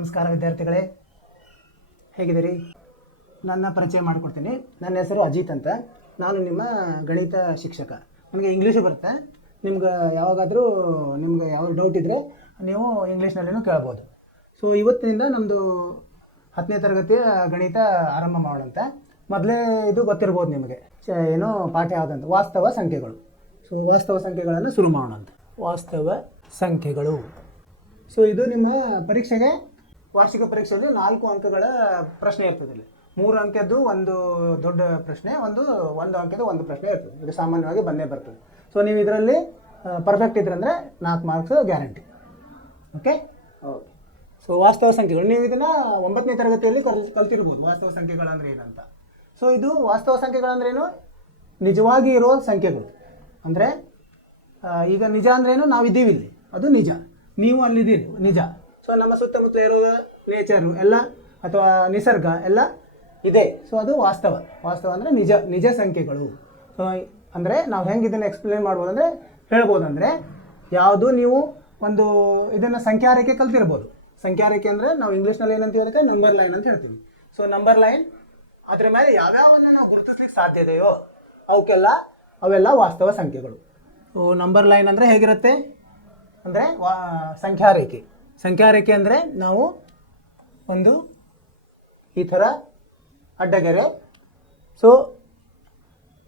ನಮಸ್ಕಾರ ವಿದ್ಯಾರ್ಥಿಗಳೇ, ಹೇಗಿದ್ದೀರಿ? ನನ್ನ ಪರಿಚಯ ಮಾಡಿಕೊಡ್ತೀನಿ. ನನ್ನ ಹೆಸರು ಅಜಿತ್ ಅಂತ. ನಾನು ನಿಮ್ಮ ಗಣಿತ ಶಿಕ್ಷಕ. ನನಗೆ ಇಂಗ್ಲೀಷು ಬರುತ್ತೆ. ನಿಮ್ಗೆ ಯಾವಾಗಾದರೂ ಯಾವ ಡೌಟ್ ಇದ್ದರೆ ನೀವು ಇಂಗ್ಲೀಷ್ನಲ್ಲಿನೂ ಕೇಳ್ಬೋದು. ಸೊ ಇವತ್ತಿನಿಂದ ನಮ್ಮದು 10ನೇ ತರಗತಿಯ ಗಣಿತ ಆರಂಭ ಮಾಡೋಣ. ಮೊದಲೇ ಇದು ಗೊತ್ತಿರ್ಬೋದು ನಿಮಗೆ, ಏನೋ ಪಾಠ ಯಾವುದಂತ ವಾಸ್ತವ ಸಂಖ್ಯೆಗಳು. ಸೊ ವಾಸ್ತವ ಸಂಖ್ಯೆಗಳನ್ನು ಶುರು ಮಾಡೋಣ ಅಂತ. ವಾಸ್ತವ ಸಂಖ್ಯೆಗಳು. ಸೊ ಇದು ನಿಮ್ಮ ಪರೀಕ್ಷೆಗೆ, ವಾರ್ಷಿಕ ಪರೀಕ್ಷೆಯಲ್ಲಿ 4 ಅಂಕಗಳ ಪ್ರಶ್ನೆ ಇರ್ತದೆ. ಇಲ್ಲಿ 3 ಅಂಕದ್ದು ಒಂದು ದೊಡ್ಡ ಪ್ರಶ್ನೆ, ಒಂದು ಅಂಕದ ಒಂದು ಪ್ರಶ್ನೆ ಇರ್ತದೆ. ಇದು ಸಾಮಾನ್ಯವಾಗಿ ಬಂದೇ ಬರ್ತದೆ. ಸೊ ನೀವು ಇದರಲ್ಲಿ ಪರ್ಫೆಕ್ಟ್ ಇದ್ರಂದರೆ 4 ಮಾರ್ಕ್ಸ್ ಗ್ಯಾರಂಟಿ. ಓಕೆ. ಸೊ ವಾಸ್ತವ ಸಂಖ್ಯೆಗಳು, ನೀವು ಇದನ್ನು 9ನೇ ತರಗತಿಯಲ್ಲಿ ಕಲ್ತಿರ್ಬೋದು. ವಾಸ್ತವ ಸಂಖ್ಯೆಗಳಂದ್ರೆ ಏನಂತ. ಸೊ ಇದು ವಾಸ್ತವ ಸಂಖ್ಯೆಗಳಂದ್ರೇನು? ನಿಜವಾಗಿ ಇರೋ ಸಂಖ್ಯೆಗಳು. ಅಂದರೆ ಈಗ ನಿಜ ಅಂದ್ರೇನು? ನಾವಿದ್ದೀವಿ ಇಲ್ಲಿ, ಅದು ನಿಜ. ನೀವು ಅಲ್ಲಿದ್ದೀರಿ, ನಿಜ. ಸೊ ನಮ್ಮ ಸುತ್ತಮುತ್ತ ಇರೋ ನೇಚರು ಎಲ್ಲ ಅಥವಾ ನಿಸರ್ಗ ಎಲ್ಲ ಇದೆ. ಸೊ ಅದು ವಾಸ್ತವ. ವಾಸ್ತವ ಅಂದರೆ ನಿಜ ಸಂಖ್ಯೆಗಳು. ಸೊ ಅಂದರೆ ನಾವು ಹೆಂಗೆ ಇದನ್ನು ಎಕ್ಸ್ಪ್ಲೇನ್ ಮಾಡ್ಬೋದು ಅಂದರೆ, ಹೇಳ್ಬೋದಂದರೆ, ಯಾವುದು ನೀವು ಒಂದು ಇದನ್ನು ಸಂಖ್ಯಾರೇಖೆ ಕಲ್ತಿರ್ಬೋದು. ಸಂಖ್ಯಾರೇಖೆ ಅಂದರೆ ನಾವು ಇಂಗ್ಲೀಷ್ನಲ್ಲಿ ಏನಂತೀವಿ ಅದಕ್ಕೆ? ನಂಬರ್ ಲೈನ್ ಅಂತ ಹೇಳ್ತೀವಿ. ಸೊ ನಂಬರ್ ಲೈನ್, ಅದರ ಮೇಲೆ ಯಾವ್ಯಾವನ್ನು ನಾವು ಗುರುತಿಸ್ಲಿಕ್ಕೆ ಸಾಧ್ಯ ಇದೆಯೋ ಅವೆಲ್ಲ ವಾಸ್ತವ ಸಂಖ್ಯೆಗಳು. ಸೊ ನಂಬರ್ ಲೈನ್ ಅಂದರೆ ಹೇಗಿರುತ್ತೆ ಅಂದರೆ ಸಂಖ್ಯಾರೇಖೆ. ಸಂಖ್ಯಾರೇಖೆ ಅಂದರೆ ನಾವು ಒಂದು ಈ ಥರ ಅಡ್ಡಗೆರೆ, ಸೊ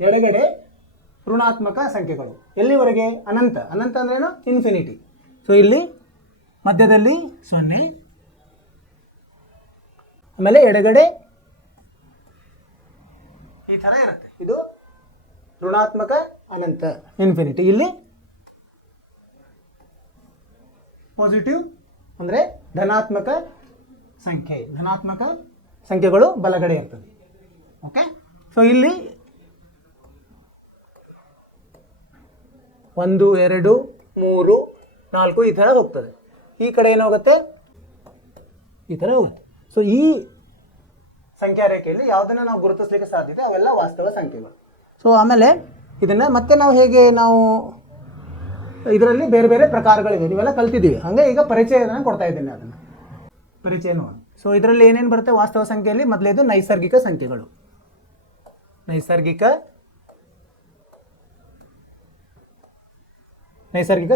ಎಡಗಡೆ ಋಣಾತ್ಮಕ ಸಂಖ್ಯೆಗಳು ಎಲ್ಲಿವರೆಗೆ? ಅನಂತ. ಅನಂತ ಅಂದ್ರೇನು? ಇನ್ಫಿನಿಟಿ. ಸೊ ಇಲ್ಲಿ ಮಧ್ಯದಲ್ಲಿ 0, ಆಮೇಲೆ ಎಡಗಡೆ ಈ ಥರ ಇರುತ್ತೆ. ಇದು ಋಣಾತ್ಮಕ ಅನಂತ, ಇನ್ಫಿನಿಟಿ. ಇಲ್ಲಿ ಪಾಸಿಟಿವ್ ಅಂದರೆ ಧನಾತ್ಮಕ ಸಂಖ್ಯೆ. ಧನಾತ್ಮಕ ಸಂಖ್ಯೆಗಳು ಬಲಗಡೆ ಇರ್ತದೆ. ಓಕೆ. ಸೊ ಇಲ್ಲಿ 1, 2, 3, 4 ಈ ಥರ ಹೋಗ್ತದೆ. ಈ ಕಡೆ ಏನಾಗುತ್ತೆ? ಈ ಥರ ಹೋಗುತ್ತೆ. ಸೊ ಈ ಸಂಖ್ಯಾ ರೇಖೆಯಲ್ಲಿ ಯಾವುದನ್ನು ನಾವು ಗುರುತಿಸ್ಲಿಕ್ಕೆ ಸಾಧ್ಯತೆ ಅವೆಲ್ಲ ವಾಸ್ತವ ಸಂಖ್ಯೆಗಳು. ಸೊ ಆಮೇಲೆ ಇದನ್ನು ಮತ್ತೆ ನಾವು ಹೇಗೆ ಇದರಲ್ಲಿ ಬೇರೆ ಬೇರೆ ಪ್ರಕಾರಗಳಿವೆ, ನೀವೆಲ್ಲ ಕಲ್ತಿದ್ದೀವಿ. ಹಾಗೆ ಈಗ ಪರಿಚಯವನ್ನು ಕೊಡ್ತಾ ಇದ್ದೀನಿ, ಅದನ್ನು ಪರಿಚಯ ನೋಡಿ. ಸೊ ಇದರಲ್ಲಿ ಏನೇನು ಬರುತ್ತೆ ವಾಸ್ತವ ಸಂಖ್ಯೆಯಲ್ಲಿ? ಮೊದಲೇದು ನೈಸರ್ಗಿಕ ಸಂಖ್ಯೆಗಳು. ನೈಸರ್ಗಿಕ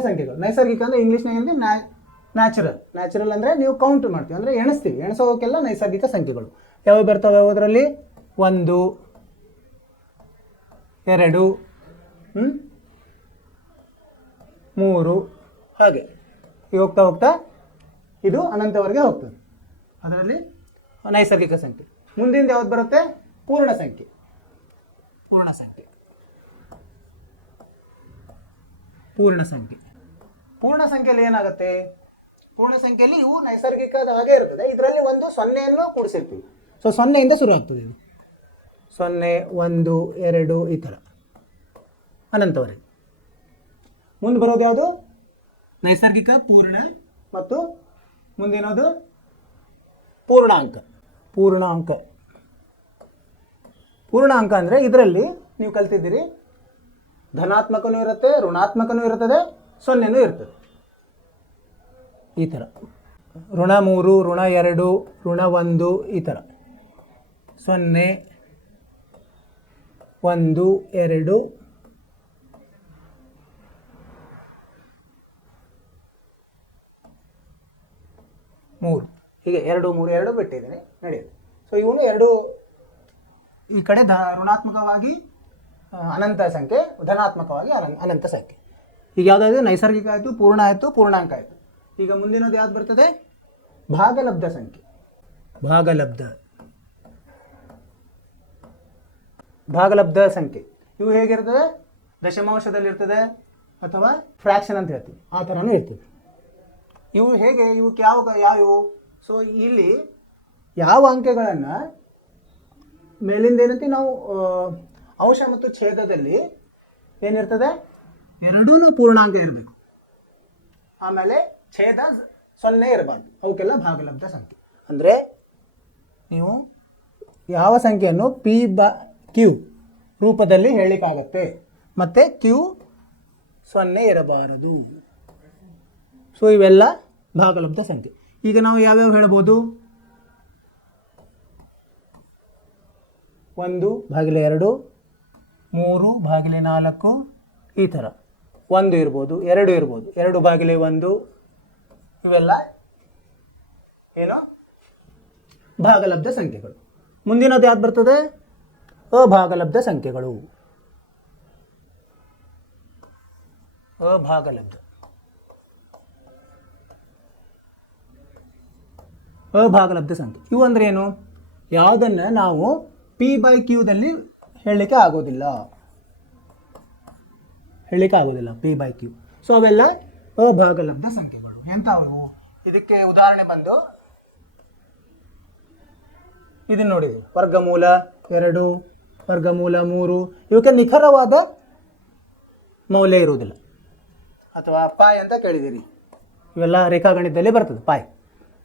ಸಂಖ್ಯೆಗಳು. ನೈಸರ್ಗಿಕ ಅಂದರೆ ಇಂಗ್ಲೀಷ್ನಾಗ ನ್ಯಾಚುರಲ್. ನ್ಯಾಚುರಲ್ ಅಂದರೆ ನೀವು ಕೌಂಟ್ ಮಾಡ್ತೀವಿ, ಅಂದರೆ ಎಣಿಸ್ತೀವಿ. ಎಣಿಸೋಕೆಲ್ಲ ನೈಸರ್ಗಿಕ ಸಂಖ್ಯೆಗಳು. ಯಾವ ಬರ್ತವೆ ಅದರಲ್ಲಿ? 1, 2, 3 ಹಾಗೆ ಹೋಗ್ತಾ ಇದು ಅನಂತವರೆಗೆ ಹೋಗ್ತದೆ. ಅದರಲ್ಲಿ ನೈಸರ್ಗಿಕ ಸಂಖ್ಯೆ. ಮುಂದಿನ ಯಾವ್ದು ಬರುತ್ತೆ? ಪೂರ್ಣ ಸಂಖ್ಯೆ. ಪೂರ್ಣ ಸಂಖ್ಯೆಯಲ್ಲಿ ಏನಾಗುತ್ತೆ? ಪೂರ್ಣ ಸಂಖ್ಯೆಯಲ್ಲಿ ಇವು ನೈಸರ್ಗಿಕದ ಹಾಗೆ ಇರ್ತದೆ. ಇದರಲ್ಲಿ ಒಂದು 0ಯನ್ನು ಕೂಡಿಸಿರ್ತೀವಿ. ಸೊ 0ಇಂದ ಶುರು ಆಗ್ತದೆ. ಇದು 0, 1, 2 ಈ ಥರ ಅನಂತವರೆಗೆ. ಮುಂದೆ ಬರೋದು ಯಾವುದು? ನೈಸರ್ಗಿಕ ಪೂರ್ಣ ಮತ್ತು ಮುಂದಿನದು ಪೂರ್ಣಾಂಕ. ಪೂರ್ಣಾಂಕ ಅಂದರೆ ಇದರಲ್ಲಿ ನೀವು ಕಲ್ತಿದ್ದೀರಿ, ಧನಾತ್ಮಕನೂ ಇರುತ್ತೆ, ಋಣಾತ್ಮಕನೂ ಇರ್ತದೆ, 0ನೂ ಇರ್ತದೆ. ಈ ಥರ -3, -2, -1 ಈ ಥರ 0, 1, 2 3 ಹೀಗೆ 2, 3, 2 ಬಿಟ್ಟಿದ್ದೀನಿ, ನಡೆಯುತ್ತೆ. ಸೊ ಇವನು 2 ಈ ಕಡೆ ಋಣಾತ್ಮಕವಾಗಿ ಅನಂತ ಸಂಖ್ಯೆ, ಧನಾತ್ಮಕವಾಗಿ ಅನಂತ ಸಂಖ್ಯೆ. ಈಗ ಯಾವುದಾದ್ರು ನೈಸರ್ಗಿಕ ಆಯಿತು, ಪೂರ್ಣ ಆಯಿತು, ಪೂರ್ಣಾಂಕ ಆಯಿತು. ಈಗ ಮುಂದಿನದು ಯಾವ್ದು ಬರ್ತದೆ? ಭಾಗಲಬ್ಧ ಸಂಖ್ಯೆ. ಭಾಗಲಬ್ಧ ಸಂಖ್ಯೆ ಇವು ಹೇಗಿರ್ತದೆ? ದಶಮಾಂಶದಲ್ಲಿರ್ತದೆ ಅಥವಾ ಫ್ರ್ಯಾಕ್ಷನ್ ಅಂತ ಹೇಳ್ತೀವಿ, ಆ ಥರನೂ ಇರ್ತದೆ. ಇವು ಹೇಗೆ? ಇವಕ್ಕೆ ಯಾವು? ಸೊ ಇಲ್ಲಿ ಯಾವ ಅಂಕೆಗಳನ್ನು ಮೇಲಿಂದ ಏನಂತೀವಿ ನಾವು, ಅಂಶ ಮತ್ತು ಛೇದದಲ್ಲಿ ಏನಿರ್ತದೆ? ಎರಡೂ ಪೂರ್ಣಾಂಕ ಇರಬೇಕು. ಆಮೇಲೆ ಛೇದ 0 ಇರಬಾರ್ದು. ಅವಕ್ಕೆಲ್ಲ ಭಾಗಲಬ್ಧ ಸಂಖ್ಯೆ. ಅಂದರೆ ನೀವು ಯಾವ ಸಂಖ್ಯೆಯನ್ನು P/Q ರೂಪದಲ್ಲಿ ಹೇಳಲಿಕ್ಕಾಗತ್ತೆ, ಮತ್ತು Q 0 ಇರಬಾರದು. ಸೊ ಇವೆಲ್ಲ ಭಾಗಲಬ್ಧ ಸಂಖ್ಯೆ. ಈಗ ನಾವು ಯಾವ್ಯಾವ ಹೇಳ್ಬೋದು? 1/2, 3/4 ಈ ಥರ 1 ಇರ್ಬೋದು, 2 ಇರ್ಬೋದು, 2/1 ಇವೆಲ್ಲ ಏನು ಭಾಗಲಬ್ಧ ಸಂಖ್ಯೆಗಳು. ಮುಂದಿನದು ಯಾವ್ದು ಬರ್ತದೆ? ಅಭಾಗಲಬ್ಧ ಸಂಖ್ಯೆಗಳು. ಅಭಾಗಲಬ್ಧ ಸಂಖ್ಯೆ ಇವು ಅಂದ್ರೆ ಏನು? ಯಾವುದನ್ನ ನಾವು P/Q ದಲ್ಲಿ ಹೇಳಲಿಕ್ಕೆ ಆಗೋದಿಲ್ಲ, P/Q. ಸೊ ಅವೆಲ್ಲ ಅಭಾಗಲಬ್ಧ ಸಂಖ್ಯೆಗಳು. ಎಂಥವು? ಇದಕ್ಕೆ ಉದಾಹರಣೆ ಬಂದು ಇದನ್ನ ನೋಡಿದ್ವಿ, ವರ್ಗಮೂಲ 2, ವರ್ಗಮೂಲ 3. ಇವಕ್ಕೆ ನಿಖರವಾದ ಮೌಲ್ಯ ಇರುವುದಿಲ್ಲ, ಅಥವಾ ಪಾಯ್ ಅಂತ ಕೇಳಿದ್ದೀರಿ. ಇವೆಲ್ಲ ರೇಖಾಗಣಿತದಲ್ಲಿ ಬರ್ತದೆ ಪಾಯ್.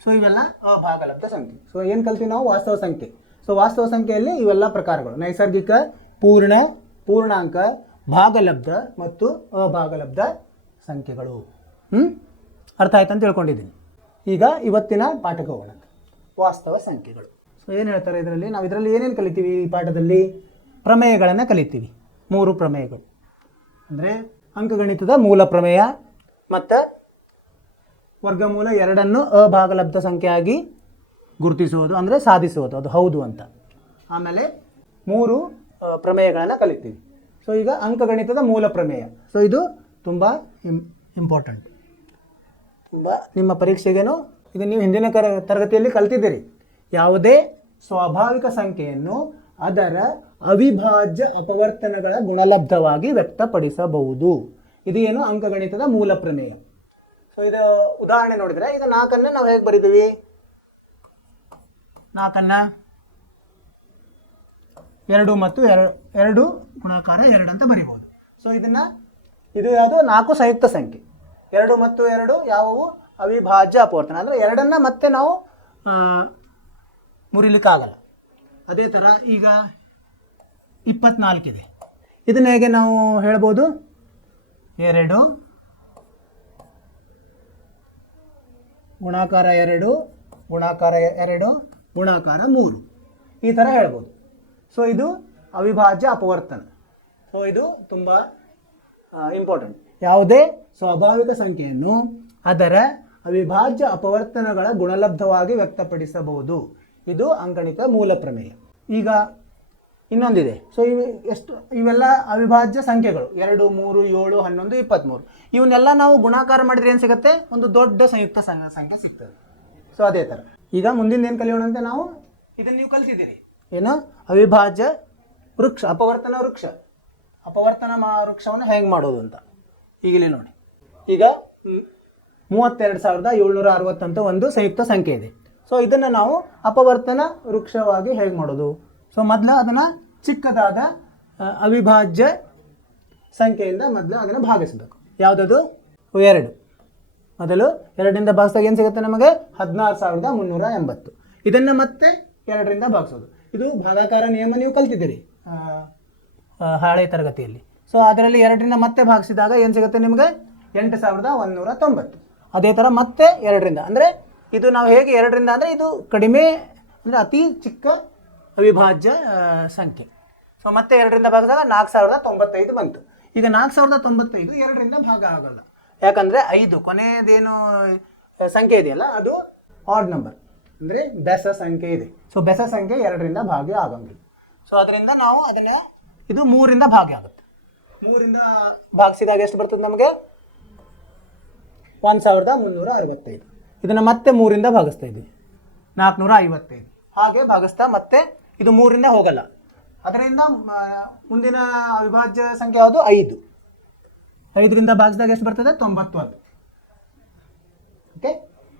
ಸೊ ಇವೆಲ್ಲ ಅಭಾಗಲಬ್ಧ ಸಂಖ್ಯೆ. ಸೊ ಏನು ಕಲ್ತೀವಿ ನಾವು? ವಾಸ್ತವ ಸಂಖ್ಯೆ. ಸೊ ವಾಸ್ತವ ಸಂಖ್ಯೆಯಲ್ಲಿ ಇವೆಲ್ಲ ಪ್ರಕಾರಗಳು: ನೈಸರ್ಗಿಕ, ಪೂರ್ಣ, ಪೂರ್ಣಾಂಕ, ಭಾಗಲಬ್ಧ ಮತ್ತು ಅಭಾಗಲಬ್ಧ ಸಂಖ್ಯೆಗಳು. ಅರ್ಥ ಆಯ್ತು ಅಂತ ತಿಳ್ಕೊಂಡಿದ್ದೀನಿ. ಈಗ ಇವತ್ತಿನ ಪಾಠಕ್ಕೆ ಹೋಗೋಣ. ವಾಸ್ತವ ಸಂಖ್ಯೆಗಳು. ಸೊ ಏನು ಹೇಳ್ತಾರೆ ಇದರಲ್ಲಿ? ನಾವು ಇದರಲ್ಲಿ ಏನೇನು ಕಲಿತೀವಿ? ಈ ಪಾಠದಲ್ಲಿ ಪ್ರಮೇಯಗಳನ್ನು ಕಲಿತೀವಿ. 3 ಪ್ರಮೇಯಗಳು ಅಂದರೆ ಅಂಕಗಣಿತದ ಮೂಲ ಪ್ರಮೇಯ ಮತ್ತು ವರ್ಗಮೂಲ 2 ಅಭಾಗಲಬ್ಧ ಸಂಖ್ಯೆಯಾಗಿ ಗುರುತಿಸುವುದು, ಅಂದರೆ ಸಾಧಿಸುವುದು, ಅದು ಹೌದು ಅಂತ. ಆಮೇಲೆ 3 ಪ್ರಮೇಯಗಳನ್ನು ಕಲಿತೀವಿ. ಸೊ ಈಗ ಅಂಕಗಣಿತದ ಮೂಲ ಪ್ರಮೇಯ. ಸೊ ಇದು ತುಂಬ ಇಂಪಾರ್ಟೆಂಟ್, ತುಂಬ ನಿಮ್ಮ ಪರೀಕ್ಷೆಗೇನು. ಇದು ನೀವು ಹಿಂದಿನ ತರಗತಿಯಲ್ಲಿ ಕಲ್ತಿದ್ದೀರಿ. ಯಾವುದೇ ಸ್ವಾಭಾವಿಕ ಸಂಖ್ಯೆಯನ್ನು ಅದರ ಅವಿಭಾಜ್ಯ ಅಪವರ್ತನಗಳ ಗುಣಲಬ್ಧವಾಗಿ ವ್ಯಕ್ತಪಡಿಸಬಹುದು. ಇದು ಏನು? ಅಂಕಗಣಿತದ ಮೂಲ ಪ್ರಮೇಯ. ಸೊ ಇದು ಉದಾಹರಣೆ ನೋಡಿದರೆ, ಈಗ 4 ನಾವು ಹೇಗೆ ಬರೀತೀವಿ? 4 2 ಮತ್ತು 2 ಗುಣಾಕಾರ 2 ಅಂತ ಬರಿಬೋದು. ಸೊ ಇದು ಯಾವುದು? 4 ಸಂಯುಕ್ತ ಸಂಖ್ಯೆ. 2 ಮತ್ತು 2 ಯಾವುವು? ಅವಿಭಾಜ್ಯ ಅಪವರ್ತನ. ಅಂದರೆ 2 ಮತ್ತೆ ನಾವು ಮುರಿಲಿಕ್ಕಾಗಲ್ಲ. ಅದೇ ಥರ ಈಗ 24 ಇದೆ. ಇದನ್ನ ಹೇಗೆ ನಾವು ಹೇಳ್ಬೋದು? 2 ಗುಣಾಕಾರ 2 ಗುಣಾಕಾರ 2 ಗುಣಾಕಾರ 3 ಈ ಥರ ಹೇಳ್ಬೋದು. ಸೊ ಇದು ಅವಿಭಾಜ್ಯ ಅಪವರ್ತನ. ಸೊ ಇದು ತುಂಬ ಇಂಪಾರ್ಟೆಂಟ್. ಯಾವುದೇ ಸ್ವಾಭಾವಿಕ ಸಂಖ್ಯೆಯನ್ನು ಅದರ ಅವಿಭಾಜ್ಯ ಅಪವರ್ತನಗಳ ಗುಣಲಬ್ಧವಾಗಿ ವ್ಯಕ್ತಪಡಿಸಬಹುದು. ಇದು ಅಂಕಗಣಿತ ಮೂಲ ಪ್ರಮೇಯ. ಈಗ ಇನ್ನೊಂದಿದೆ. ಸೊ ಇವೆಲ್ಲ ಅವಿಭಾಜ್ಯ ಸಂಖ್ಯೆಗಳು 2, 3, 7, 11, 23. ಇವನ್ನೆಲ್ಲ ನಾವು ಗುಣಾಕಾರ ಮಾಡಿದ್ರೆ ಏನು ಸಿಗುತ್ತೆ? ಒಂದು ದೊಡ್ಡ ಸಂಯುಕ್ತ ಸಂಖ್ಯೆ ಸಿಗ್ತದೆ. ಸೊ ಅದೇ ಥರ ಈಗ ಮುಂದಿನ ಏನು ಕಲಿಯೋಣ ಅಂತ ನಾವು ಇದನ್ನು ನೀವು ಕಲಿತಿದ್ದೀರಿ. ಏನು? ಅವಿಭಾಜ್ಯ ವೃಕ್ಷ, ಅಪವರ್ತನ ವೃಕ್ಷ, ಅಪವರ್ತನ ವೃಕ್ಷವನ್ನು ಹೇಗೆ ಮಾಡೋದು ಅಂತ. ಈಗಲೇ ನೋಡಿ, ಈಗ 32,760 ಅಂತ ಒಂದು ಸಂಯುಕ್ತ ಸಂಖ್ಯೆ ಇದೆ. ಸೊ ಇದನ್ನು ನಾವು ಅಪವರ್ತನ ವೃಕ್ಷವಾಗಿ ಹೇಗೆ ಮಾಡೋದು? ಸೊ ಮೊದಲು ಅದನ್ನು ಚಿಕ್ಕದಾದ ಅವಿಭಾಜ್ಯ ಸಂಖ್ಯೆಯಿಂದ ಮೊದಲು ಅದನ್ನು ಭಾಗಿಸಬೇಕು. ಯಾವುದದು? 2. ಮೊದಲು 2ರಿಂದ ಭಾಗಿಸಿದಾಗ ಏನು ಸಿಗುತ್ತೆ ನಮಗೆ? 16,380. ಇದನ್ನು ಮತ್ತೆ 2ರಿಂದ ಭಾಗಿಸೋದು. ಇದು ಭಾಗಾಕಾರ ನಿಯಮ ನೀವು ಕಲ್ತಿದ್ದೀರಿ ಹಳೆ ತರಗತಿಯಲ್ಲಿ. ಸೊ ಅದರಲ್ಲಿ 2ರಿಂದ ಮತ್ತೆ ಭಾಗಿಸಿದಾಗ ಏನು ಸಿಗುತ್ತೆ ನಿಮಗೆ? 8,190. ಅದೇ ಥರ ಮತ್ತೆ 2ರಿಂದ, ಅಂದರೆ ಇದು ನಾವು ಹೇಗೆ 2ರಿಂದ ಅಂದರೆ ಇದು ಕಡಿಮೆ, ಅಂದರೆ ಅತಿ ಚಿಕ್ಕ ಅವಿಭಾಜ್ಯ ಸಂಖ್ಯೆ. ಸೊ ಮತ್ತೆ 2ರಿಂದ ಭಾಗಿಸಿದಾಗ 4,095 ಬಂತು. ಈಗ 4,095 2ರಿಂದ ಭಾಗ ಆಗಲ್ಲ. ಯಾಕಂದರೆ 5 ಕೊನೆಯದೇನು ಸಂಖ್ಯೆ ಇದೆಯಲ್ಲ ಅದು ಆಡ್ ನಂಬರ್, ಅಂದರೆ ಬೆಸ ಸಂಖ್ಯೆ ಇದೆ. ಸೊ ಬೆಸ ಸಂಖ್ಯೆ 2ರಿಂದ ಭಾಗ್ಯ ಆಗಂಗಿಲ್ಲ. ಸೊ ಅದರಿಂದ ನಾವು ಅದನ್ನೇ ಇದು 3ರಿಂದ ಭಾಗ್ಯ ಆಗುತ್ತೆ. 3ರಿಂದ ಭಾಗಿಸಿದಾಗ ಎಷ್ಟು ಬರ್ತದೆ ನಮಗೆ? 1,365. ಇದನ್ನು ಮತ್ತೆ 3ರಿಂದ ಭಾಗಿಸ್ತಾ ಇದ್ದೀವಿ, 455. ಹಾಗೆ ಭಾಗಿಸ್ತಾ ಮತ್ತೆ ಇದು 3ರಿಂದ ಹೋಗಲ್ಲ. ಅದರಿಂದ ಮುಂದಿನ ಅವಿಭಾಜ್ಯ ಸಂಖ್ಯೆ ಯಾವುದು? 5. 5ರಿಂದ ಭಾಗಿಸಿದಾಗ ಎಷ್ಟು ಬರ್ತದೆ? 91. ಓಕೆ,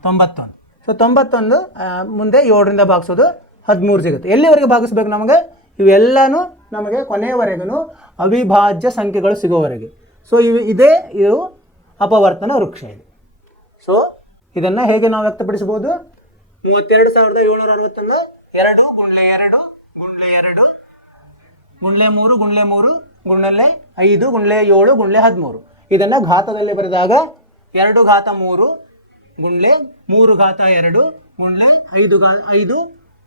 91. ಸೊ 91 ಮುಂದೆ 7ರಿಂದ ಭಾಗಿಸೋದು 13 ಸಿಗುತ್ತೆ. ಎಲ್ಲಿವರೆಗೆ ಭಾಗಿಸ್ಬೇಕು ನಮಗೆ? ಇವೆಲ್ಲನೂ ನಮಗೆ ಕೊನೆಯವರೆಗೂ ಅವಿಭಾಜ್ಯ ಸಂಖ್ಯೆಗಳು ಸಿಗೋವರೆಗೆ. ಸೊ ಇದು ಅಪವರ್ತನ ವೃಕ್ಷ ಇದೆ. ಸೊ ಇದನ್ನು ಹೇಗೆ ನಾವು ವ್ಯಕ್ತಪಡಿಸಬಹುದು? 32,761 2 ಗುಂಡ್ಲೆ 2 ಗುಂಡ್ಲೆ 2 ಗುಂಡ್ಲೆ 3 ಗುಂಡ್ಲೆ 3 ಗುಂಡ್ಲೆ 5 ಗುಂಡ್ಲೆ 7 ಗುಂಡ್ಲೆ 13. ಇದನ್ನು ಘಾತದಲ್ಲಿ ಬರೆದಾಗ 2 ಘಾತ 3 ಗುಂಡ್ಲೆ 3 ಘಾತ 2 ಗುಂಡ್ಲೆ 5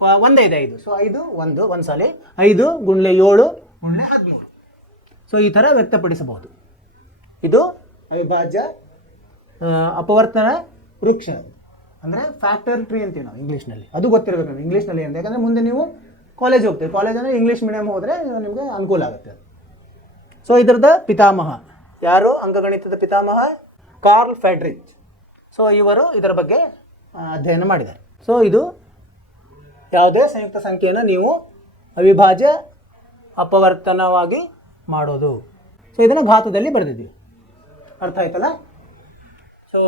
1 5 5. ಸೊ 5 ಒಂದು ಸಾಲಿ 5 ಗುಂಡ್ಲೆ 7 ಗುಂಡ್ಲೆ 13. ಸೊ ಈ ಥರ ವ್ಯಕ್ತಪಡಿಸಬಹುದು. ಇದು ಅವಿಭಾಜ್ಯ ಅಪವರ್ತನ ವೃಕ್ಷ ಅಂದರೆ ಫ್ಯಾಕ್ಟರ್ ಟ್ರೀ ಅಂತೀವಿ ನಾವು ಇಂಗ್ಲೀಷ್ನಲ್ಲಿ. ಅದು ಗೊತ್ತಿರಬೇಕು ನಮ್ಗೆ ಇಂಗ್ಲೀಷ್ನಲ್ಲಿ ಅಂತ. ಯಾಕಂದರೆ ಮುಂದೆ ನೀವು ಕಾಲೇಜ್ ಹೋಗ್ತೀವಿ, ಕಾಲೇಜ್ ಅಂದರೆ ಇಂಗ್ಲೀಷ್ ಮೀಡಿಯಮ್ ಹೋದರೆ ನಿಮಗೆ ಅನುಕೂಲ ಆಗುತ್ತೆ. ಸೊ ಇದರದ ಪಿತಾಮಹ ಯಾರು? ಅಂಕಗಣಿತದ ಪಿತಾಮಹ ಕಾರ್ಲ್ ಫ್ರೆಡ್ರಿಕ್. ಸೊ ಇವರು ಇದರ ಬಗ್ಗೆ ಅಧ್ಯಯನ ಮಾಡಿದ್ದಾರೆ. ಸೊ ಇದು ಯಾವುದೇ ಸಂಯುಕ್ತ ಸಂಖ್ಯೆಯನ್ನು ನೀವು ಅವಿಭಾಜ್ಯ ಅಪವರ್ತನವಾಗಿ ಮಾಡೋದು. ಸೊ ಇದನ್ನು ಘಾತದಲ್ಲಿ ಬರೆದಿದ್ದೀವಿ, ಅರ್ಥ ಆಯ್ತಲ್ಲ? ಸೊ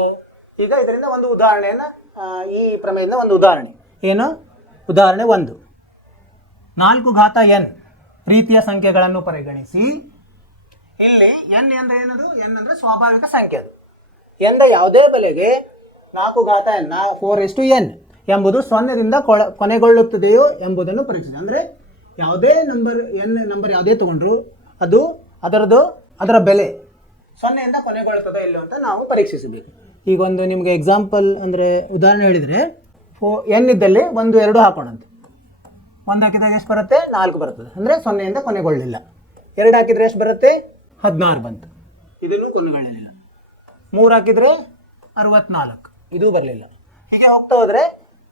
ಈಗ ಇದರಿಂದ ಒಂದು ಉದಾಹರಣೆಯನ್ನು, ಈ ಪ್ರಮೇಯದಿಂದ ಒಂದು ಉದಾಹರಣೆ ಏನು? ಉದಾಹರಣೆ 1, 4 ಘಾತ n ರೀತಿಯ ಸಂಖ್ಯೆಗಳನ್ನು ಪರಿಗಣಿಸಿ. ಇಲ್ಲಿ n ಅಂದರೆ ಏನದು? n ಅಂದರೆ ಸ್ವಾಭಾವಿಕ ಸಂಖ್ಯೆ. ಅದು n ದ ಯಾವುದೇ ಬೆಲೆಗೆ 4 ಘಾತ n 4:n ಎಂಬುದು 0ದಿಂದ ಕೊನೆಗೊಳ್ಳುತ್ತದೆಯೋ ಎಂಬುದನ್ನು ಪರೀಕ್ಷಿಸಿ. ಅಂದರೆ ಯಾವುದೇ ನಂಬರ್ ನಂಬರ್ ಯಾವುದೇ ತಗೊಂಡ್ರು ಅದು ಅದರ ಬೆಲೆ 0ಯಿಂದ ಕೊನೆಗೊಳ್ಳುತ್ತದೆ ಇಲ್ಲೋ ಅಂತ ನಾವು ಪರೀಕ್ಷಿಸಬೇಕು. ಈಗ ಒಂದು ನಿಮಗೆ ಎಕ್ಸಾಂಪಲ್ ಅಂದರೆ ಉದಾಹರಣೆ ಹೇಳಿದರೆ, n ಇದ್ದಲ್ಲಿ 1 2 ಹಾಕೋಣಂತೆ. 1 ಹಾಕಿದಾಗ ಎಷ್ಟು ಬರುತ್ತೆ? 4 ಬರ್ತದೆ, ಅಂದರೆ 0ಯಿಂದ ಕೊನೆಗೊಳ್ಳಲಿಲ್ಲ. 2 ಹಾಕಿದರೆ ಎಷ್ಟು ಬರುತ್ತೆ? 16 ಬಂತು, ಇದನ್ನು ಕೊನೆಗೊಳ್ಳಲಿಲ್ಲ. 3 ಹಾಕಿದರೆ 64, ಇದು ಬರಲಿಲ್ಲ. ಹೀಗೆ ಹೋಗ್ತಾ ಹೋದರೆ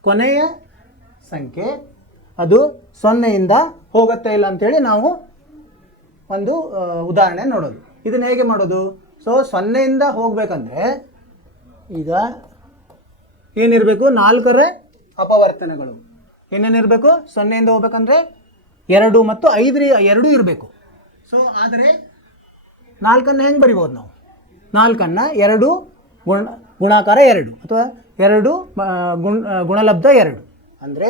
ಕೊನೆಯ ಸಂಖ್ಯೆ ಅದು 0ಯಿಂದ ಹೋಗುತ್ತೆ ಇಲ್ಲ ಅಂಥೇಳಿ ನಾವು ಒಂದು ಉದಾಹರಣೆ ನೋಡೋದು. ಇದನ್ನು ಹೇಗೆ ಮಾಡೋದು? ಸೊ 0ಯಿಂದ ಹೋಗಬೇಕಂದ್ರೆ ಈಗ ಏನಿರಬೇಕು? 4ರ ಅಪವರ್ತನಗಳು ಏನೇನಿರಬೇಕು? 0ಯಿಂದ ಹೋಗ್ಬೇಕಂದ್ರೆ 2 ಮತ್ತು 5 ಎರಡೂ ಇರಬೇಕು. ಸೊ ಆದರೆ 4ಅನ್ನು ಹೆಂಗೆ ಬರಿಬೋದು ನಾವು? 4ಅನ್ನು 2 ಗುಣಾಕಾರ 2 ಅಥವಾ 2 ಗುಣಲಬ್ಧ 2 ಅಂದರೆ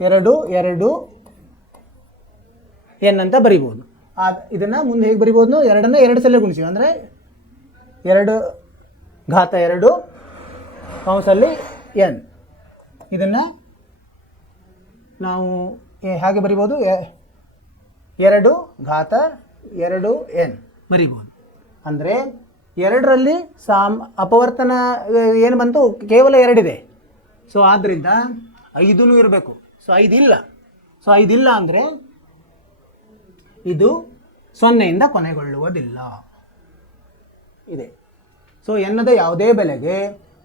2 2 n ಅಂತ ಬರಿಬೋದು. ಇದನ್ನು ಮುಂದೆ ಹೇಗೆ ಬರಿಬೋದು? 2ಅನ್ನು 2 ಸಲ ಗುಣಿಸಿ, ಅಂದರೆ 2 ಘಾತ 2 ಕೌಂಸಲ್ಲಿ n. ಇದನ್ನು ನಾವು ಹಾಗೆ ಬರಿಬೋದು, 2 ಘಾತ 2 n ಬರಿಬೋದು. ಅಂದರೆ 2ರಲ್ಲಿ ಅಪವರ್ತನ ಏನು ಬಂತು? ಕೇವಲ 2 ಇದೆ. ಸೊ ಆದ್ದರಿಂದ 5 ಇರಬೇಕು. ಸೊ 5 ಇಲ್ಲ. ಸೊ 5 ಇಲ್ಲ ಅಂದರೆ ಇದು 0ಯಿಂದ ಕೊನೆಗೊಳ್ಳುವುದಿಲ್ಲ ಇದೆ. ಸೊ ಎನ್ನದ ಯಾವುದೇ ಬೆಲೆಗೆ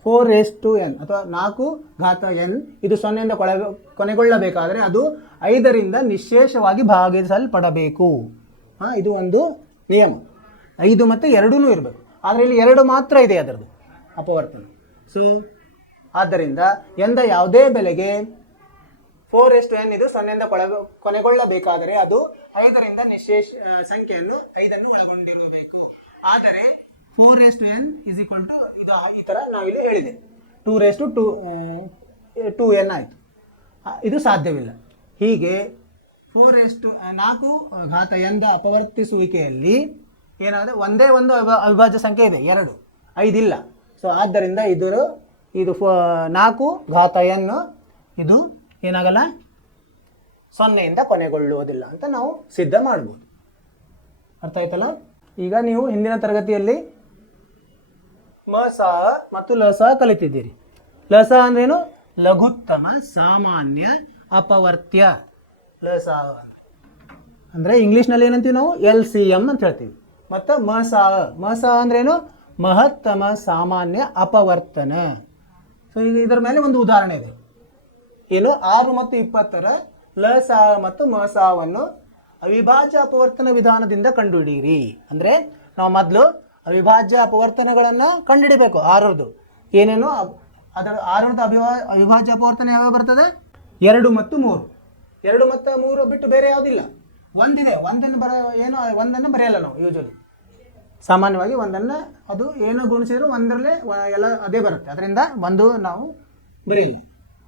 4:n ಅಥವಾ 4 ಘಾತ n ಇದು 0ಯಿಂದ ಕೊನೆಗೊಳ್ಳಬೇಕಾದರೆ ಅದು 5ರಿಂದ ನಿಶ್ಶೇಷವಾಗಿ ಭಾಗಿಸಲ್ಪಡಬೇಕು. ಇದು ಒಂದು ನಿಯಮ. 5 ಮತ್ತು 2 ಇರಬೇಕು. ಆದರೆ ಇಲ್ಲಿ 2 ಮಾತ್ರ ಇದೆ ಅದರದ್ದು ಅಪವರ್ತನ. ಸೊ ಆದ್ದರಿಂದ ಎಂದ ಯಾವುದೇ ಬೆಲೆಗೆ 4:n ಇದು 0ಯಿಂದ ಕೊನೆಗೊಳ್ಳಬೇಕಾದರೆ ಅದು 5ರಿಂದ ನಿಶ್ಶೇಷ ಸಂಖ್ಯೆಯನ್ನು 5ಅನ್ನು ಒಳಗೊಂಡಿರಬೇಕು. ಆದರೆ 4:n ಇಸ್ ಈಕ್ವಲ್ ಟು ಈ ಥರ ನಾವಿಲ್ಲಿ ಹೇಳಿದೆ 2:2n ಆಯಿತು. ಇದು ಸಾಧ್ಯವಿಲ್ಲ. ಹೀಗೆ 4 ಘಾತ n ದ ಅಪವರ್ತಿಸುವಿಕೆಯಲ್ಲಿ ಏನಾದರೆ ಒಂದೇ ಒಂದು ಅವಿಭಾಜ್ಯ ಸಂಖ್ಯೆ ಇದೆ, 2, 5 ಇಲ್ಲ. ಸೊ ಆದ್ದರಿಂದ ಇದು 4 ಘಾತ n ಇದು ಏನಾಗಲ್ಲ, 0ಯಿಂದ ಕೊನೆಗೊಳ್ಳುವುದಿಲ್ಲ ಅಂತ ನಾವು ಸಿದ್ಧ ಮಾಡ್ಬೋದು. ಅರ್ಥ ಆಯ್ತಲ್ಲ? ಈಗ ನೀವು ಹಿಂದಿನ ತರಗತಿಯಲ್ಲಿ ಸ ಮತ್ತು ಲಸ ಕಲಿತಿದ್ದೀರಿ. ಲಸ ಅಂದ್ರೇನು? ಲಘುತ್ತಮ ಸಾಮಾನ್ಯ ಅಪವರ್ತ್ಯ. ಲಸ ಅಂದರೆ ಇಂಗ್ಲೀಷ್ನಲ್ಲಿ ಏನಂತೀವಿ ನಾವು? LCM ಅಂತ ಹೇಳ್ತೀವಿ. ಮತ್ತು ಮಸ ಅಂದ್ರೇನು? ಮಹತ್ತಮ ಸಾಮಾನ್ಯ ಅಪವರ್ತನ. ಸೊ ಈಗ ಇದರ ಮೇಲೆ ಒಂದು ಉದಾಹರಣೆ ಇದೆ. ಏನು? 6 ಮತ್ತು 20ರ ಲಸ ಮತ್ತು ಮಸವನ್ನು ಅವಿಭಾಜ್ಯ ಅಪವರ್ತನ ವಿಧಾನದಿಂದ ಕಂಡುಹಿಡಿಯಿರಿ. ಅಂದರೆ ನಾವು ಮೊದಲು ಅವಿಭಾಜ್ಯ ಅಪವರ್ತನಗಳನ್ನು ಕಂಡುಹಿಡಿಬೇಕು. 6ರದ್ದು ಏನೇನು ಅದರ 6ರದ ಅವಿಭಾಜ್ಯ ಅಪವರ್ತನ ಯಾವ್ಯಾವ ಬರ್ತದೆ? 2 ಮತ್ತು 3. 2 ಮತ್ತು 3 ಬಿಟ್ಟು ಬೇರೆ ಯಾವುದಿಲ್ಲ. ಒಂದಿದೆ, ಒಂದನ್ನು ಬರೆಯಲ್ಲ ನಾವು ಯೂಶಲಿ. ಸಾಮಾನ್ಯವಾಗಿ ಒಂದನ್ನು ಅದು ಏನು ಗುಣಿಸಿದ್ರು ಒಂದರಲ್ಲೇ ಎಲ್ಲ ಅದೇ ಬರುತ್ತೆ. ಅದರಿಂದ ಒಂದು ನಾವು ಬರೀಲಿ,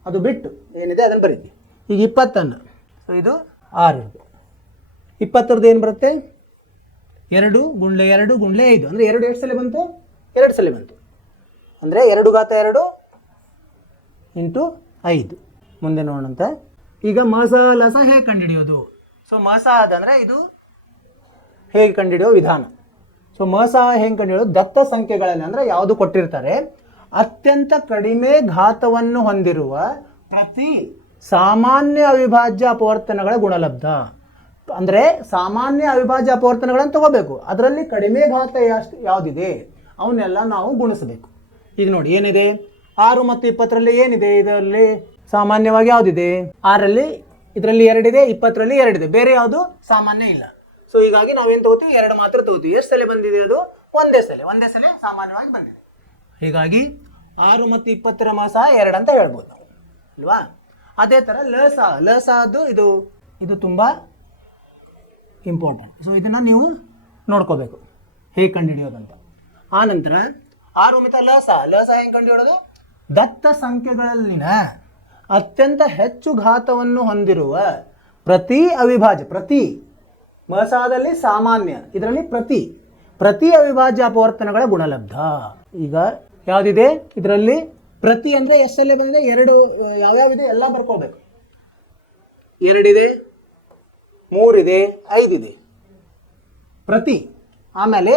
ಅದು ಬಿಟ್ಟು ಏನಿದೆ ಅದನ್ನು ಬರೀತೀವಿ. ಈಗ 20ಅನ್ನು, ಸೊ ಇದು 6. 20ರದ್ದು ಏನು ಬರುತ್ತೆ? 2 ಗುಂಡ್ಲೆ 2 ಗುಂಡ್ಲೆ 5 ಅಂದರೆ 2 ಎಷ್ಟು ಸಲ ಬಂತು? 2 ಸಲ ಬಂತು. ಅಂದರೆ 2 ಘಾತ 2 ಇಂಟು 5. ಮುಂದೆ ನೋಡೋಣಂತ. ಈಗ ಮಸ ಲಸ ಹೇಗೆ ಕಂಡುಹಿಡಿಯೋದು? ಸೊ ಮಸ ಅದಂದರೆ ಇದು ಹೇಗೆ ಕಂಡುಹಿಡಿಯೋ ವಿಧಾನ. ಸೊ ಮಸ ಹೆಂಗೆ ಕಂಡುಹಿಡಿಯೋದು? ದತ್ತ ಸಂಖ್ಯೆಗಳಲ್ಲಿ ಅಂದರೆ ಯಾವುದು ಕೊಟ್ಟಿರ್ತಾರೆ ಅತ್ಯಂತ ಕಡಿಮೆ ಘಾತವನ್ನು ಹೊಂದಿರುವ ಪ್ರತಿ ಸಾಮಾನ್ಯ ಅವಿಭಾಜ್ಯ ಅಪವರ್ತನಗಳ ಗುಣಲಬ್ಧ. ಅಂದರೆ ಸಾಮಾನ್ಯ ಅವಿಭಾಜ್ಯ ಅಪವರ್ತನಗಳನ್ನು ತಗೋಬೇಕು, ಅದರಲ್ಲಿ ಕಡಿಮೆ ಘಾತ ಯಾವುದಿದೆ ಅವನ್ನೆಲ್ಲ ನಾವು ಗುಣಿಸಬೇಕು. ಈಗ ನೋಡಿ ಏನಿದೆ, 6 ಮತ್ತು 20ರಲ್ಲಿ ಏನಿದೆ, ಇದರಲ್ಲಿ ಸಾಮಾನ್ಯವಾಗಿ ಯಾವುದಿದೆ, 6ರಲ್ಲಿ ಇದರಲ್ಲಿ 2 ಇದೆ, 20ರಲ್ಲಿ 2 ಇದೆ, ಬೇರೆ ಯಾವುದು ಸಾಮಾನ್ಯ ಇಲ್ಲ. ಸೊ ಹೀಗಾಗಿ ನಾವೇನು ತಗೋತೀವಿ, 2 ಮಾತ್ರ ತಗೋತೀವಿ. ಎಷ್ಟು ಸಲ ಬಂದಿದೆ ಅದು? ಒಂದೇ ಸಲ ಸಾಮಾನ್ಯವಾಗಿ ಬಂದಿದೆ. ಹೀಗಾಗಿ 6 ಮತ್ತು 20ರ ಮಾಸ 2 ಅಂತ ಹೇಳ್ಬೋದು ನಾವು, ಅಲ್ವಾ? ಅದೇ ಥರ ಲಸ ಅದು ಇದು ತುಂಬ ಇಂಪಾರ್ಟೆಂಟ್. ಸೊ ಇದನ್ನು ನೀವು ನೋಡ್ಕೋಬೇಕು ಹೇಗೆ ಕಂಡುಹಿಡಿಯೋದಂತ. ಆ ನಂತರ 6 ಮತ್ತು ಲಸ ಹೆಂಗೆ ಕಂಡುಹಿಡಿಯೋದು? ದತ್ತ ಸಂಖ್ಯೆಗಳಲ್ಲಿನ ಅತ್ಯಂತ ಹೆಚ್ಚು ಘಾತವನ್ನು ಹೊಂದಿರುವ ಪ್ರತಿ ಅವಿಭಾಜ್ಯ, ಪ್ರತಿ ಮಸಾದಲ್ಲಿ ಸಾಮಾನ್ಯ, ಇದರಲ್ಲಿ ಪ್ರತಿ ಅವಿಭಾಜ್ಯ ಅಪವರ್ತನಗಳ ಗುಣಲಬ್ಧ. ಈಗ ಯಾವುದಿದೆ ಇದರಲ್ಲಿ? ಪ್ರತಿ ಅಂದರೆ ಎಷ್ಟಲ್ಲೇ ಬಂದಿದೆ? 2. ಯಾವ್ಯಾವಿದೆ ಎಲ್ಲ ಬರ್ಕೊಳ್ಬೇಕು. 2 ಇದೆ, 3 ಇದೆ, 5 ಇದೆ. ಪ್ರತಿ. ಆಮೇಲೆ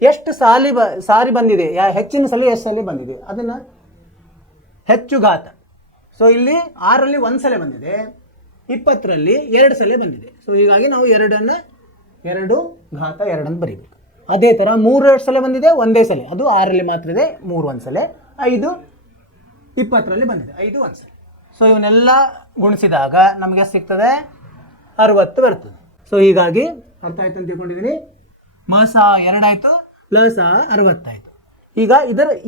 ಎಷ್ಟು ಸಾರಿ ಬಂದಿದೆ, ಹೆಚ್ಚಿನ ಸಲ ಎಷ್ಟು ಸಲ ಬಂದಿದೆ ಅದನ್ನು ಹೆಚ್ಚು ಘಾತ. ಸೊ ಇಲ್ಲಿ 6ರಲ್ಲಿ 1 ಸಲ ಬಂದಿದೆ, 20ರಲ್ಲಿ 2 ಸಲ ಬಂದಿದೆ. ಸೊ ಹೀಗಾಗಿ ನಾವು 2 ಘಾತ 2 ಅಂತ ಬರೀಬೇಕು. ಅದೇ ಥರ 3 2 ಸಲ ಬಂದಿದೆ, ಒಂದೇ ಸಲ, ಅದು 6ರಲ್ಲಿ ಮಾತ್ರ ಇದೆ, 3 1 ಸಲ, 5 20ರಲ್ಲಿ ಬಂದಿದೆ, 5 1 ಸಲ. ಸೊ ಇವನ್ನೆಲ್ಲ ಗುಣಿಸಿದಾಗ ನಮಗೆ ಸಿಗ್ತದೆ 60 ಬರ್ತದೆ. ಸೊ ಹೀಗಾಗಿ ಅರ್ಥ ಆಯ್ತು ಅಂತ ತಿಳ್ಕೊಂಡಿದ್ದೀನಿ. ಮಸ 2 ಆಯಿತು, ಲಸ 60 ಆಯಿತು. ಈಗ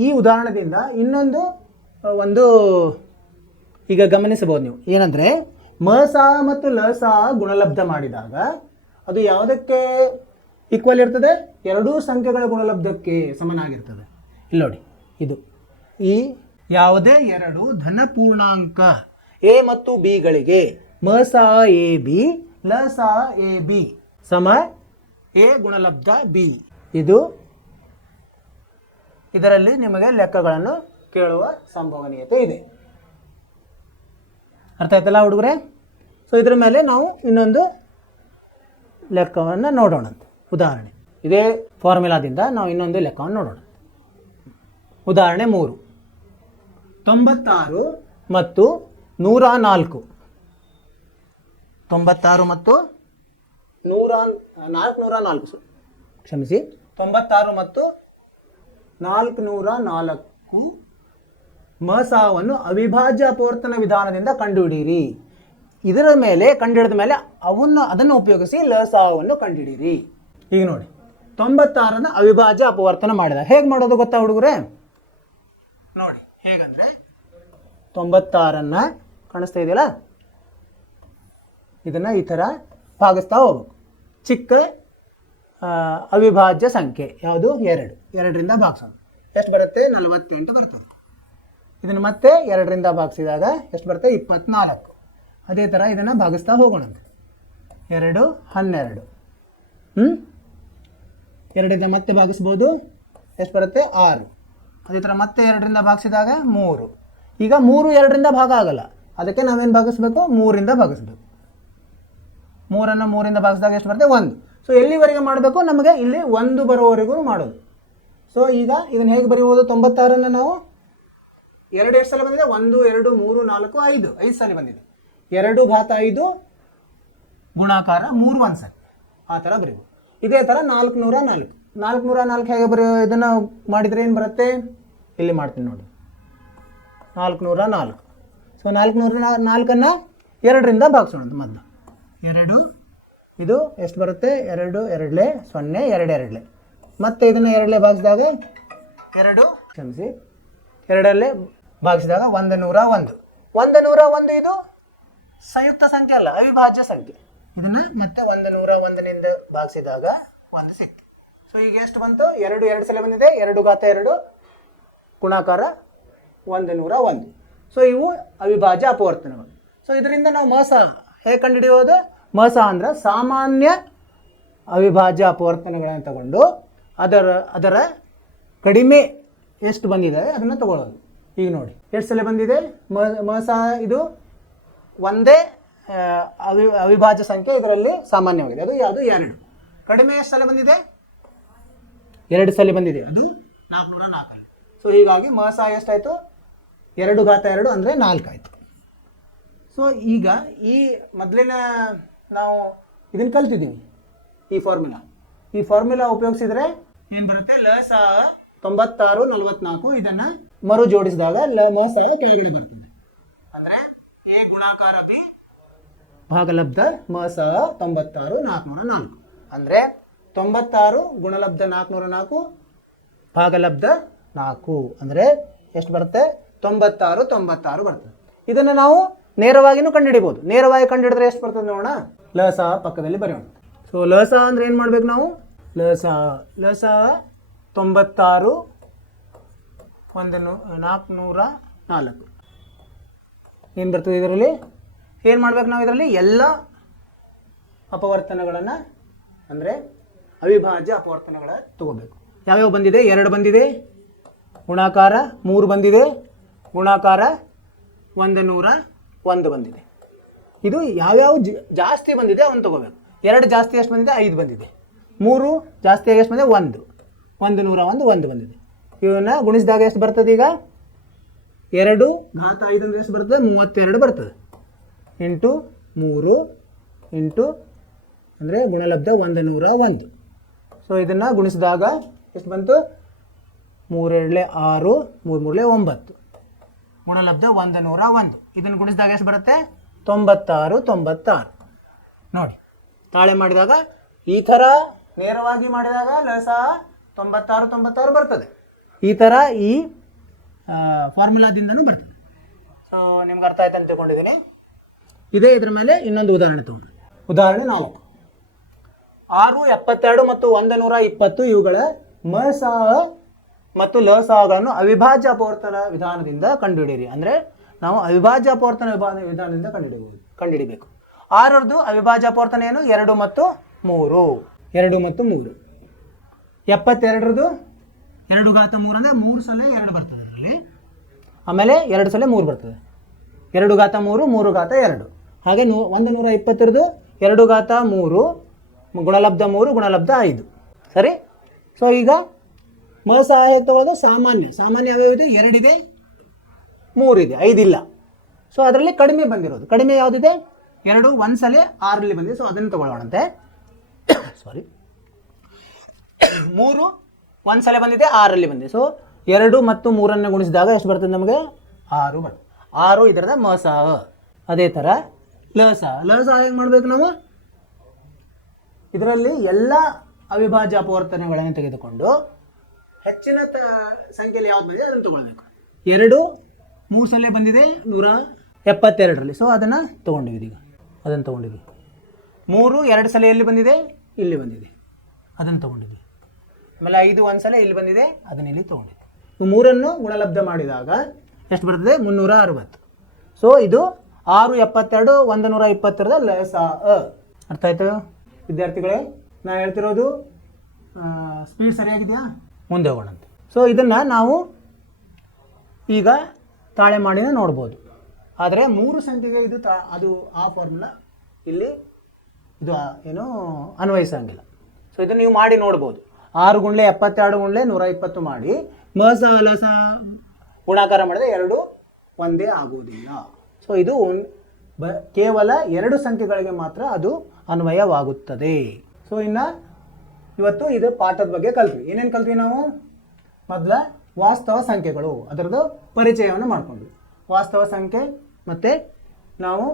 ಈ ಉದಾಹರಣೆಯಿಂದ ಇನ್ನೊಂದು ಈಗ ಗಮನಿಸಬಹುದು ನೀವು, ಏನಂದರೆ ಮಸ ಮತ್ತು ಲಸ ಗುಣಲಬ್ಧ ಮಾಡಿದಾಗ ಅದು ಯಾವುದಕ್ಕೆ ಈಕ್ವಲ್ ಇರ್ತದೆ? 2 ಸಂಖ್ಯೆಗಳ ಗುಣಲಬ್ಧಕ್ಕೆ ಸಮನಾಗಿರ್ತದೆ. ಇಲ್ಲಿ ನೋಡಿ, ಈ ಯಾವುದೇ 2 ಧನ ಪೂರ್ಣಾಂಕ ಎ ಮತ್ತು ಬಿಗಳಿಗೆ ಮಸ ಎ ಬಿ ಲಸ ಎ ಬಿ ಸಮ ಎ ಗುಣಲಬ್ಧ ಬಿ. ಇದರಲ್ಲಿ ನಿಮಗೆ ಲೆಕ್ಕಗಳನ್ನು ಕೇಳುವ ಸಂಭವನೀಯತೆ ಇದೆ. ಅರ್ಥ ಆಯ್ತಲ್ಲ ಹುಡುಗರೇ? ಸೊ ಇದರ ಮೇಲೆ ನಾವು ಇನ್ನೊಂದು ಲೆಕ್ಕವನ್ನು ನೋಡೋಣ. ಉದಾಹರಣೆ ಇದೇ ಫಾರ್ಮುಲಾದಿಂದ ನಾವು ಇನ್ನೊಂದು ಲೆಕ್ಕವನ್ನು ನೋಡೋಣ. ಉದಾಹರಣೆ 3. 96 ಮತ್ತು 104. 96 ಮತ್ತು 404, ಕ್ಷಮಿಸಿ, 96 ಮತ್ತು 404 ಮಸಾವನ್ನು ಅವಿಭಾಜ್ಯ ಅಪವರ್ತನ ವಿಧಾನದಿಂದ ಕಂಡುಹಿಡಿಯಿರಿ. ಇದರ ಮೇಲೆ ಕಂಡುಹಿಡಿದ ಮೇಲೆ ಅದನ್ನು ಉಪಯೋಗಿಸಿ ಲಸಾವನ್ನು ಕಂಡುಹಿಡಿಯಿರಿ. ಈಗ ನೋಡಿ, 96ನ ಅವಿಭಾಜ್ಯ ಅಪವರ್ತನ ಮಾಡಿದ. ಹೇಗೆ ಮಾಡೋದು ಗೊತ್ತಾ ಹುಡುಗರೇ? ನೋಡಿ ಹೇಗಂದ್ರೆ, 96ನ್ನು ಕಾಣಿಸ್ತಾ ಇದೆಯಲ್ಲ, ಇದನ್ನು ಈ ಥರ ಭಾಗಿಸ್ತಾ ಹೋಗ್ಬೇಕು. ಚಿಕ್ಕ ಅವಿಭಾಜ್ಯ ಸಂಖ್ಯೆ ಯಾವುದು? 2ರಿಂದ ಭಾಗಿಸೋಣ. ಎಷ್ಟು ಬರುತ್ತೆ? 48 ಬರ್ತದೆ. ಇದನ್ನು ಮತ್ತೆ 2ರಿಂದ ಭಾಗಿಸಿದಾಗ ಎಷ್ಟು ಬರುತ್ತೆ? 24. ಅದೇ ಥರ ಇದನ್ನು ಭಾಗಿಸ್ತಾ ಹೋಗೋಣಂತೆ. 2 12. 2ರಿಂದ ಮತ್ತೆ ಭಾಗಿಸ್ಬೋದು. ಎಷ್ಟು ಬರುತ್ತೆ? 6. ಅದೇ ಥರ ಮತ್ತೆ 2ರಿಂದ ಭಾಗಿಸಿದಾಗ 3. ಈಗ 3 2ರಿಂದ ಭಾಗ ಆಗಲ್ಲ, ಅದಕ್ಕೆ ನಾವೇನು ಭಾಗಿಸ್ಬೇಕು? 3ರಿಂದ ಭಾಗಿಸ್ಬೇಕು. 3ನ್ನು 3ರಿಂದ ಭಾಗಿಸಿದಾಗ ಎಷ್ಟು ಬರುತ್ತೆ? 1. ಸೊ ಎಲ್ಲಿವರೆಗೆ ಮಾಡಬೇಕು? ನಮಗೆ ಇಲ್ಲಿ 1 ಬರೋವರೆಗೂ ಮಾಡೋದು. ಸೊ ಈಗ ಇದನ್ನು ಹೇಗೆ ಬರೀಬೋದು? 96ನ್ನು ನಾವು 2 ಎಷ್ಟು ಸಲ ಬಂದಿದೆ? 1 2 3 4 5 5 ಸಲ ಬಂದಿದೆ. 2 ಘಾತ 5 ಗುಣಾಕಾರ 3 1 ಸಲ, ಆ ಥರ ಬರೀಬೋದು. ಇದೇ ಥರ 404 ಹೇಗೆ ಇದನ್ನು ಮಾಡಿದರೆ ಏನು ಬರುತ್ತೆ? ಇಲ್ಲಿ ಮಾಡ್ತೀನಿ ನೋಡಿ, 404. ಸೊ 404ನ್ನು 2ರಿಂದ ಭಾಗಿಸೋಣ ಮೊದಲು. 2 ಇದು ಎಷ್ಟು ಬರುತ್ತೆ? 2 2 0 2 2. ಮತ್ತೆ ಇದನ್ನು 2 ಭಾಗಿಸಿದಾಗ 2 ಕ್ಷಮಿಸಿ 2 ಭಾಗಿಸಿದಾಗ 101. 101 ಇದು ಸಂಯುಕ್ತ ಸಂಖ್ಯೆ ಅಲ್ಲ, ಅವಿಭಾಜ್ಯ ಸಂಖ್ಯೆ. ಇದನ್ನು ಮತ್ತೆ 101ನಿಂದ ಭಾಗಿಸಿದಾಗ 1 ಸಿಕ್ತು. ಸೊ ಈಗ ಎಷ್ಟು ಬಂತು? 2 ಸಲ ಬಂದಿದೆ. 2 ಘಾತ 2 ಗುಣಾಕಾರ 101. ಸೊ ಇವು ಅವಿಭಾಜ್ಯ ಅಪವರ್ತನಗಳು. ಸೊ ಇದರಿಂದ ನಾವು ಮಸ ಹೇಗೆ ಕಂಡುಹಿಡಿಯೋದು? ಮಸ ಅಂದ್ರೆ ಸಾಮಾನ್ಯ ಅವಿಭಾಜ್ಯ ಅಪವರ್ತನಗಳನ್ನು ತಗೊಂಡು ಅದರ ಕಡಿಮೆ ಎಷ್ಟು ಬಂದಿದೆ ಅದನ್ನು ತಗೊಳ್ಳೋದು. ಈಗ ನೋಡಿ ಎಷ್ಟು ಸಲ ಬಂದಿದೆ ಮಸ? ಇದು ಒಂದೇ ಅವಿಭಾಜ್ಯ ಸಂಖ್ಯೆ, ಇದರಲ್ಲಿ ಸಾಮಾನ್ಯವಾಗಿದೆ. ಅದು ಯಾವುದು? 2. ಕಡಿಮೆ ಎಷ್ಟು ಸಲ ಬಂದಿದೆ? 2 ಸಲ ಬಂದಿದೆ, ಅದು 404. ಸೊ ಹೀಗಾಗಿ ಮಸ ಎಷ್ಟಾಯಿತು 2 × 2 ಅಂದರೆ 4 ಆಯಿತು. ಸೊ ಈಗ ಈ ಮೊದಲಿನ ನಾವು ಇದನ್ನು ಕಲ್ತಿದ್ದೀವಿ, ಈ ಫಾರ್ಮುಲಾ ಉಪಯೋಗಿಸಿದ್ರೆ ಏನು ಬರುತ್ತೆ, ಲಸ 96 44 ಇದನ್ನು ಮರು ಜೋಡಿಸಿದಾಗ ಮಸ ಕೆಳಗಡೆ ಬರ್ತದೆ. ಅಂದರೆ ಎ ಗುಣಾಕಾರ ಬಿ ಭಾಗಲಬ್ಧ ಮಸ 96 404 ಅಂದರೆ 96 ಗುಣಲಬ್ಧ 404 ಭಾಗಲಬ್ಧ 4 ಅಂದರೆ ಎಷ್ಟು ಬರುತ್ತೆ, 96 ಬರ್ತದೆ. ಇದನ್ನು ನಾವು ನೇರವಾಗಿಯೂ ಕಂಡುಹಿಡಿಬೋದು. ನೇರವಾಗಿ ಕಂಡುಹಿಡಿದ್ರೆ ಎಷ್ಟು ಬರ್ತದೆ ನೋಡೋಣ. ಲಸ ಪಕ್ಕದಲ್ಲಿ ಬರೆಯೋಣ. ಸೊ ಲಸ ಅಂದರೆ ಏನು ಮಾಡ್ಬೇಕು ನಾವು, ಲಸ 96 404 ಏನು ಬರ್ತದೆ ಇದರಲ್ಲಿ. ಏನು ಮಾಡ್ಬೇಕು ನಾವು ಇದರಲ್ಲಿ ಎಲ್ಲ ಅಪವರ್ತನಗಳನ್ನು ಅಂದರೆ ಅವಿಭಾಜ್ಯ ಅಪವರ್ತನಗಳ ತಗೋಬೇಕು. ಯಾವ್ಯಾವ ಬಂದಿದೆ, 2 ಬಂದಿದೆ, ಗುಣಾಕಾರ 3 ಬಂದಿದೆ, ಗುಣಾಕಾರ 101 ಬಂದಿದೆ. ಇದು ಯಾವ್ಯಾವ ಜಾಸ್ತಿ ಬಂದಿದೆ ಅವನು ತಗೋಬೇಕು. 2 ಜಾಸ್ತಿ ಎಷ್ಟು ಬಂದಿದೆ, 5 ಬಂದಿದೆ. 3 ಜಾಸ್ತಿಯಾಗಿ ಎಷ್ಟು ಬಂದಿದೆ, 1 ಬಂದಿದೆ. ಇವನ್ನ ಗುಣಿಸಿದಾಗ ಎಷ್ಟು ಬರ್ತದೆ, ಈಗ 2 ಘಾತ 5 ಅಂದರೆ ಎಷ್ಟು ಬರ್ತದೆ, 32 ಬರ್ತದೆ. ಇಂಟು 3 ಇಂಟು ಅಂದರೆ ಗುಣಲಬ್ಧ 101. ಸೊ ಇದನ್ನು ಗುಣಿಸಿದಾಗ ಎಷ್ಟು ಬಂತು, 3 2 6 3 3 9 ಗುಣಲಬ್ಧ 101. ಇದನ್ನು ಗುಣಿಸಿದಾಗ ಎಷ್ಟು ಬರುತ್ತೆ, 96 ನೋಡಿ. ತಾಳೆ ಮಾಡಿದಾಗ ಈ ಥರ ನೇರವಾಗಿ ಮಾಡಿದಾಗ ಲಸ 96 ಬರ್ತದೆ. ಈ ಥರ ಈ ಫಾರ್ಮುಲಾದಿಂದನೂ ಬರ್ತದೆ. ಸೊ ನಿಮ್ಗೆ ಅರ್ಥ ಆಯ್ತು ಅಂತ ತಿಳ್ಕೊಂಡಿದ್ದೀನಿ. ಇದೇ ಇದ್ರ ಮೇಲೆ ಇನ್ನೊಂದು ಉದಾಹರಣೆ ತಗೊಂಡು, ಉದಾಹರಣೆ 4. 6 72 ಮತ್ತು 120 ಇವುಗಳ ಮಸ ಮತ್ತು ಲಸಗಳನ್ನು ಅವಿಭಾಜ್ಯ ಅಪವರ್ತನ ವಿಧಾನದಿಂದ ಕಂಡುಹಿಡಿಯಿರಿ. ಅಂದರೆ ನಾವು ಅವಿಭಾಜ್ಯ ಅಪವರ್ತನ ವಿಧಾನದಿಂದ ಕಂಡುಹಿಡಿಬೇಕು. 6ರದ್ದು ಅವಿಭಾಜ್ಯ ಅಪವರ್ತನ ಏನು, 2 ಮತ್ತು 3. 72ರದ್ದು 2 ಘಾತ 3 ಅಂದರೆ 3 ಸಲ 2 ಬರ್ತದೆ ಅದರಲ್ಲಿ. ಆಮೇಲೆ 2 ಸಲ 3 ಬರ್ತದೆ, 2 ಘಾತ 3 3 ಘಾತ 2. ಹಾಗೆ 120ರದ್ದು 2 ಘಾತ 3 ಗುಣಲಬ್ಧ 3 ಗುಣಲಬ್ಧ 5. ಸರಿ. ಸೊ ಈಗ ಮಸ ಹೇಗೆ ತಗೊಳ್ಳೋದು, ಸಾಮಾನ್ಯ ಯಾವ್ಯಾವ ಇದೆ, 2 ಇದೆ, 3 ಇದೆ, 5 ಇಲ್ಲ. ಸೊ ಅದರಲ್ಲಿ ಕಡಿಮೆ ಬಂದಿರೋದು, ಕಡಿಮೆ ಯಾವುದಿದೆ, 2 1 ಸಲ 6ರಲ್ಲಿ ಬಂದಿದೆ. ಸೊ ಅದನ್ನು ತಗೊಳ್ಳೋಣಂತೆ. ಸಾರಿ, 3 1 ಸಲ ಬಂದಿದೆ, 6ರಲ್ಲಿ ಬಂದಿದೆ. ಸೊ 2 ಮತ್ತು 3 ಗುಣಿಸಿದಾಗ ಎಷ್ಟು ಬರ್ತದೆ ನಮಗೆ, 6 ಬರ್ತದೆ. 6 ಇದರದ ಮಸ. ಅದೇ ಥರ ಲಸ ಹೇಗೆ ಮಾಡಬೇಕು ನಾವು, ಇದರಲ್ಲಿ ಎಲ್ಲ ಅವಿಭಾಜ್ಯ ಅಪವರ್ತನೆಗಳನ್ನು ತೆಗೆದುಕೊಂಡು ಹೆಚ್ಚಿನ ಸಂಖ್ಯೆಯಲ್ಲಿ ಯಾವ್ದು ಬಂದಿದೆ ಅದನ್ನು ತೊಗೊಳ್ಬೇಕು. 2 3 ಸಲ ಬಂದಿದೆ 172ರಲ್ಲಿ. ಸೊ ಅದನ್ನು ತೊಗೊಂಡಿವಿ, ಈಗ ಅದನ್ನು ತೊಗೊಂಡಿವಿ. 3 2 ಸಲ ಎಲ್ಲಿ ಬಂದಿದೆ, ಇಲ್ಲಿ ಬಂದಿದೆ, ಅದನ್ನು ತೊಗೊಂಡಿದ್ವಿ. ಆಮೇಲೆ 5 1 ಸಲ ಇಲ್ಲಿ ಬಂದಿದೆ, ಅದನ್ನು ಇಲ್ಲಿ ತೊಗೊಂಡಿದ್ವಿ. 3 ಗುಣಲಬ್ಧ ಮಾಡಿದಾಗ ಎಷ್ಟು ಬರ್ತದೆ, 360. ಸೊ ಇದು 6 72 120ರದ ಲಸ. ಅರ್ಥ ಆಯ್ತು ವಿದ್ಯಾರ್ಥಿಗಳೇ? ನಾನು ಹೇಳ್ತಿರೋದು ಸ್ಪೀಡ್ ಸರಿಯಾಗಿದೆಯಾ? ಮುಂದೆ ಹೋಗೋಣಂತೆ. ಸೊ ಇದನ್ನು ನಾವು ಈಗ ತಾಳೆ ಮಾಡಿನ ನೋಡ್ಬೋದು. ಆದರೆ 3 ಸಂಖ್ಯೆಗೆ ಇದು ಅದು ಆ ಫಾರ್ಮುಲಾ ಇಲ್ಲಿ ಇದು ಏನು ಅನ್ವಯಿಸಂಗಿಲ್ಲ. ಸೊ ಇದನ್ನು ನೀವು ಮಾಡಿ ನೋಡ್ಬೋದು. 6 × 72 × 120 ಮಾಡಿ ಮಸ ಲಸ ಗುಣಾಕಾರ ಮಾಡಿದ್ರೆ 2 ಒಂದೇ ಆಗುವುದಿಲ್ಲ. ಸೊ ಇದು ಕೇವಲ 2 ಸಂಖ್ಯೆಗಳಿಗೆ ಮಾತ್ರ ಅದು ಅನ್ವಯವಾಗುತ್ತದೆ. ಸೊ ಇನ್ನು ಇವತ್ತು ಇದು ಪಾಠದ ಬಗ್ಗೆ ಕಲ್ತ್ವಿ. ಏನೇನು ಕಲ್ತ್ವಿ ನಾವು? ಮೊದಲ ವಾಸ್ತವ ಸಂಖ್ಯೆಗಳು, ಅದರದ್ದು ಪರಿಚಯವನ್ನು ಮಾಡಿಕೊಂಡ್ವಿ. ವಾಸ್ತವ ಸಂಖ್ಯೆ ಮತ್ತು ನಾವು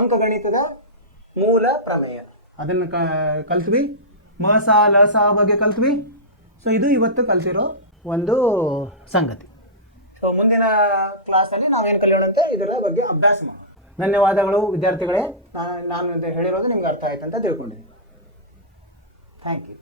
ಅಂಕಗಣಿತದ ಮೂಲ ಪ್ರಮೇಯ ಅದನ್ನು ಕಲ್ತ್ವಿ. ಮಸ ಲಸ ಬಗ್ಗೆ ಕಲ್ತ್ವಿ. ಸೊ ಇದು ಇವತ್ತು ಕಲ್ತಿರೋ ಒಂದು ಸಂಗತಿ. ಸೊ ಮುಂದಿನ ಕ್ಲಾಸಲ್ಲಿ ನಾವೇನು ಕಲಿಯೋಣಂತೆ ಇದರ ಬಗ್ಗೆ ಅಭ್ಯಾಸ ಮಾಡೋಣ. ಧನ್ಯವಾದಗಳು ವಿದ್ಯಾರ್ಥಿಗಳೇ. ನಾನು ಹೇಳಿರೋದು ನಿಮ್ಗೆ ಅರ್ಥ ಆಯ್ತು ಅಂತ ತಿಳ್ಕೊಂಡಿದ್ದೀನಿ. Thank you.